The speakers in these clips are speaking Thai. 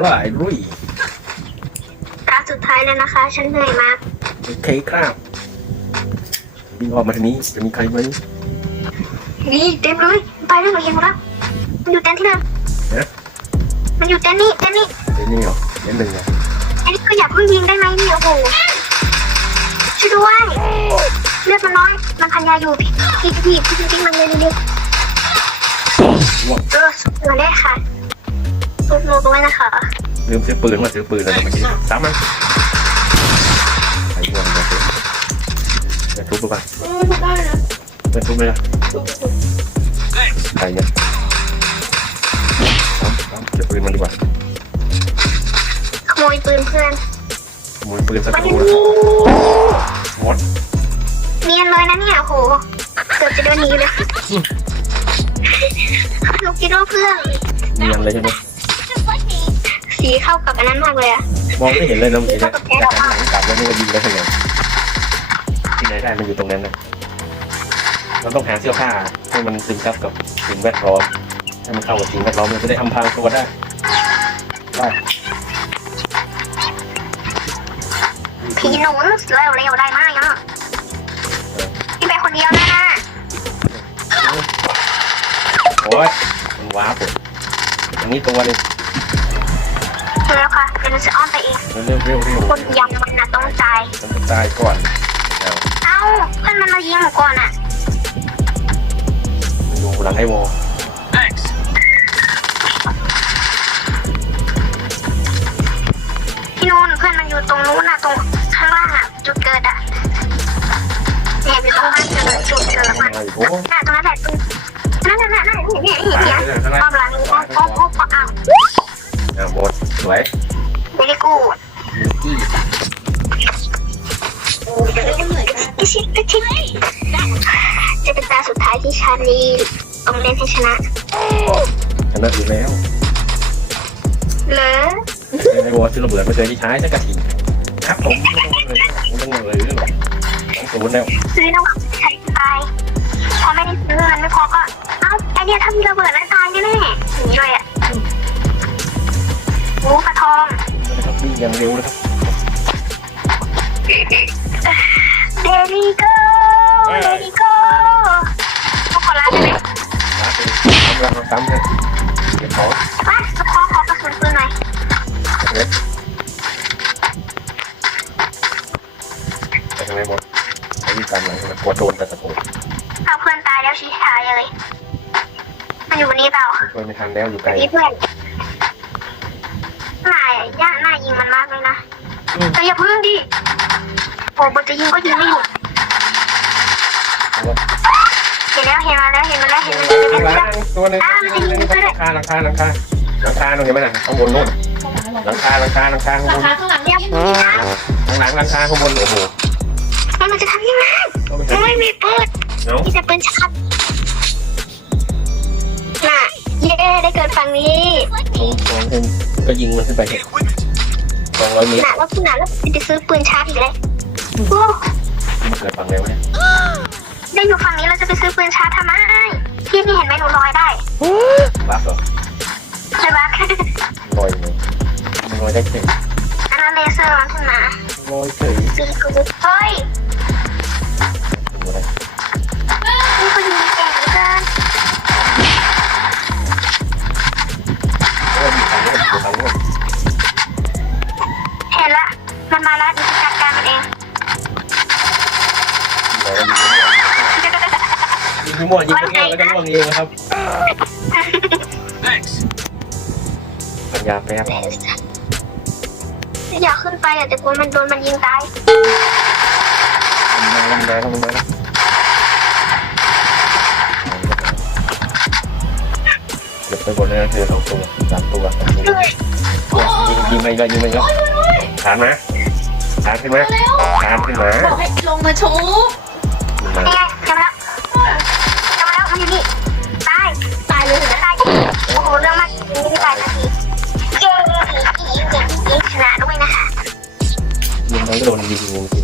ร่ายรุ่ยตาสุดท้ายแล้วนะคะ ฉันเหนื่อยมากโอเคครับวิ่งออกมาทางนี้จะมีใครไหมนี่เต็มเลยไปเรื่องเราเห็นหมดแล้วมันอยู่เต็นท์ที่นั่นนะมันอยู่เต็นท์นี่เต็นท์นี่เดี๋ยวนี้เหรอเดี๋ยวหนึ่งเหรออันนี้ก็อย่าเพิ่งยิงได้ไหมนี่โอ้โหช่วยด้วยเลือดมันน้อย มันพันยาอยู่พี่พี่พี่พี่จริงๆมันเลยเร็วว้าวๆเออสุดมาได้ค่ะ สุดโลด้วยนะคะลืมซื้อปืนมาซื้อปืนแล้วเมื่อกี้สามมันไอ้พวกนี้จะทุบหรือเปล่าเออทำได้นะจะทุบไหมล่ะทุกทุกใครเนี่ยเอาเอาเก็บปืนมันดีกว่าขโมยปืนเพื่อนขโมยปืนสักมันตัวหมดเนียนเลยนะเนี่ยโอ้โหเกือบจะเดินหนีเลยลูกคิดว่าเพื่อนเนียนเลยใช่ไหม สีเข้ากับอันนั้นมากเลยอะมองไม่เห็นเลยนะเมื่อกี้เนี่ยแต่หันหลังกลับแล้วนี่ก็ยิงได้ยังไงที่ไหนได้มันอยู่ตรงนั้นนะเราต้องหาเสื้อผ้าให้มันซึมซับกับสิ่งแวดล้อมให้มันเข้ากับสิ่งแวดล้อมมันจะได้อำพรางตัวได้ได้ผีหนุนเร็วเร็วๆได้มากอะพี่ไปคนเดียวนะนะโอ้ยมันว้าผมอันนี้ตัวเลย เร็วค่ะเดี๋ยวหนูจะอ้อมไปเองเร็วเร็วเร็วคนยำมันนะต้องตายมันจะตายก่อนเอาเอ้าเพื่อนมันมายิงหนูก่อนอะมันอยู่หลังไอ้วอลพี่นุ่นเพื่อนมันอยู่ตรงนู้นน่ะตรงข้างล่างอะจุดเกิดอะเนี่ยอยู่ตรงบ้านเกิดจุดเกิดมันโอ้โหน่ะตรงนั้นแหละตรงนั่นนั่นนั่นนั่นเนี่ยเนี่ยเนี่ยเนี่ยความหลังนี้ สวยไม่ได้กูอิชิอิชิจะเป็นตาสุดท้ายที่ชาลีต้องเล่นให้ชนะชนะอยู่แล้วเหรอไอ้วอลซื้อระเบิดมาเจอที่ท้ายสักกะทีครับผมไม่ต้องเลยไม่ต้องเลยสองศูนย์แล้วซื้อระหว่างใช้ตายพอไม่ได้ซื้อมันไม่พอก็ เอ้าไอเดียถ้ามีระเบิดแล้วตายแน่ๆอย่างนี้เลยอะ หมูกระทองนะครับวิ่งอย่างเร็วนะครับเดลิโก้เดลิโก้ทุกคนรักไหมมาเป็นทำรังซ้ำเลยเดี๋ยวขอมาสกอขอกระสุนปืนหน่อยเล็กไปทางไหนหมดไอ้วิ่งตามหลังมันกลัวโดนแต่ตะโกนเอาเพื่อนตายแล้วชี้ชายเลยมันอยู่บนนี้เปล่าช่วยไม่ทันแล้วอยู่ไกลนี่เพื่อนหน้า ย่าหน้ายิงมันมากเลยนะแต่อย่าพึ่งดิโอ้บนจะยิงก็ยิงไม่หยุดเห็นแล้วเห็นมาแล้วเห็นมาแล้วเห็นมาแล้วเห็นมาแล้วตัวนึงหลังคาหลังคาหลังคาหลังคาตรงนี้ไหมนะข้างบนนู่นหลังคาหลังคาหลังคาข้างบรานคาข้างหลังอย่าพึ่งนะข้างหลังหลังคาข้างบนโอ้โหมันจะทำยังไงมันไม่มีปืนเนาะมีแต่ปืนชักน่ะเย้ ได้เกิดฝั่งนี้สองสองคนก็ยิงมันขึ้นไปสองร้อยเมตรน่ะแล้วคุณน่ะแล้วจะซื้อปืนชาร์จอีกเลยโอ้มันเกิดฝั่งไหนวะเนี่ยได้อยู่ฝั่งนี้เราจะไปซื้อปืนชาร์จทำไมพี่นี่เห็นไหมหนูลอยได้รับเหรอใช่ปะลอยเลยมันลอยได้เฉยอันนั้นเลเซอร์มันขึ้นมาลอยเฉยปีกูเฮ้ย ยิงมั่วยิงมั่วแล้วก็ล่วงเองนะครับปัญญาแป๊บอยากขึ้นไปอะแต่กลัวมันโดนมันยิงตายมาลงมาลงมาเก็บไปหมดเลยนะเธอสองตัวสามตัวยิงยิงไปก็ยิงไปก็ฐานมาฐานขึ้นมาฐานขึ้นมาบอกให้ลงมาชูมา มันอยู่นี่ตายตายเลยจะตายโอ้โหเรื่องมากจริงไม่ตายสักทีเย้ยิงชนะด้วยนะคะยิงไปก็โดนยิงยิงที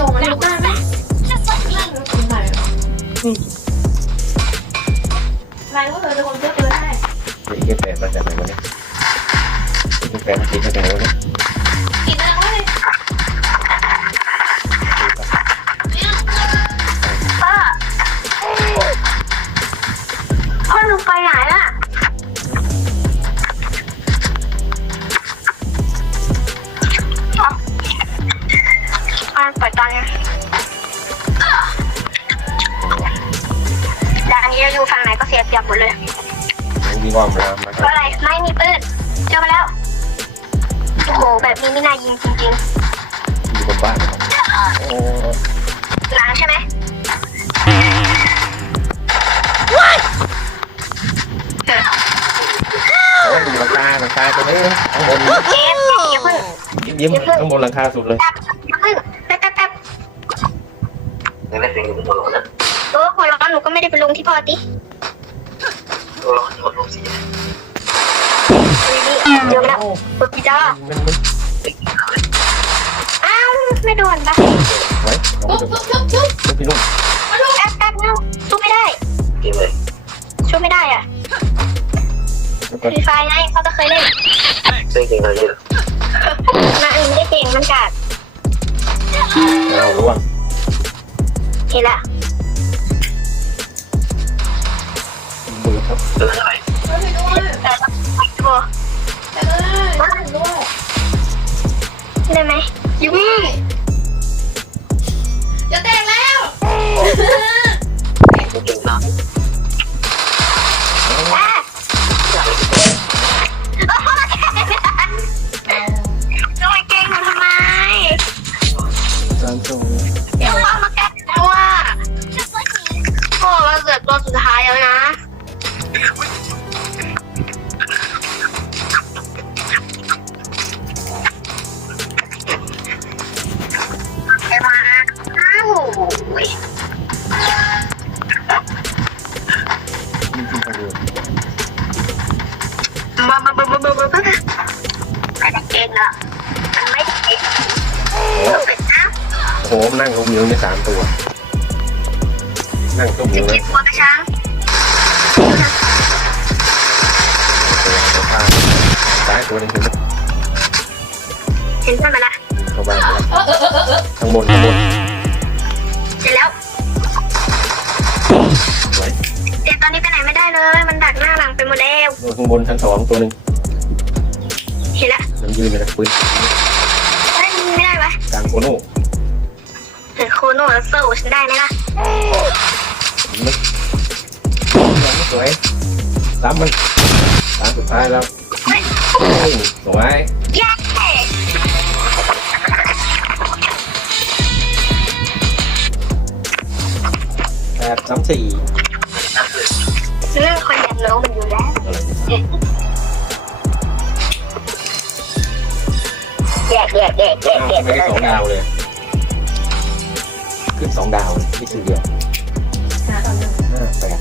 ลงมาลุกได้ไหมลงไปเหรออะไรก็เธอจะคนเพื่อเธอได้เด็กแปดมาจากไหนวะเนี่ยแปะติดไปไหนวะเนี่ย ความรามนะคเพรับราะอะไรไม่มีปืนเจอมาแล้ว โอ้โห แบบนี้ไม่น่ายิงจริงอยู่บนบ้านนะครับโอ้ๆล้างใช่ไหมโอ้ยอยู่หลังคาหลังคาตัวนี้ข้างบนเจมส์อย่าเพิ่งยิ้มยิ้มข้างบนหลังคาสุดเลยอย่าเพิ่งแป๊บแป๊บแป๊บนั่นแหละเป็นหัวร้อนนะโอ้หัวร้อนหนูก็ไม่ได้ไปลงที่พอติหัว ร้อนหัวร้อนสีนี่เจอมาแล้วกดปีจ้ามันมันอ้าวไม่โดนปะไว้เอาจุ๊บไปจุ๊บจุ๊บจุ๊บดูพี่นุ่มแป๊บแป๊บแล้วสู้ไม่ได้เกมเลยสู้ไม่ได้อะฟรีไฟไงเขาก็เคยเล่นซึ่งจริงเราเยอะนะเออไม่ได้เก่งมันกาดเราร่วงเห็นละ เอออะไรช่วยด้วยแต่ละโอ้ไปเลยช่วยด้วยได้ไหมยุ่งจะแตกแล้วจริงๆนะอะโอ้ยเก่งหนูทำไมสามสองเดี๋ยวว่ามาแก้ตัวโอ้เราเกือบตัวสุดท้ายแล้วนะไป มาอ้าวนี่คืองเดินมามามามามาไม่ได้เก่งอะมันไม่ได้เก่งโอ้ต้อเป็นอ้าวโหนั่งลงนิ้วในสามตัว นั่งตรงจะนิ้วกินะนตัวกระช้าง ตัวหนึงคือเห็นใช่ไหมล่ะเข้าบ้านเออเออเออเออข้างบนข้างบนเสร็จแล้วไว้แต่ตอนนี้ไปไหนไม่ได้เลย มันดักหน้าหลังไปหมดแล้วข้างบนชั้นสองตัวหนึ่งเห็นละมันยืนเลยนะปืนเฮ้ยไม่ได้ปะกลางโคโน่เห็นโคโน่แล้วโซ่ฉันได้ไหมล่ะมันยังไม่สวยสามมันสามสุดท้ายแล้วเฮ้ย สวยแปดสามสี่เรื่องคนอย่างน้มันอยู่แล้วแยกแยกแยกแยกแยกไม่ได้สองดาวเลย ขึ้นสองดาวเลยที่คือเดียวแปด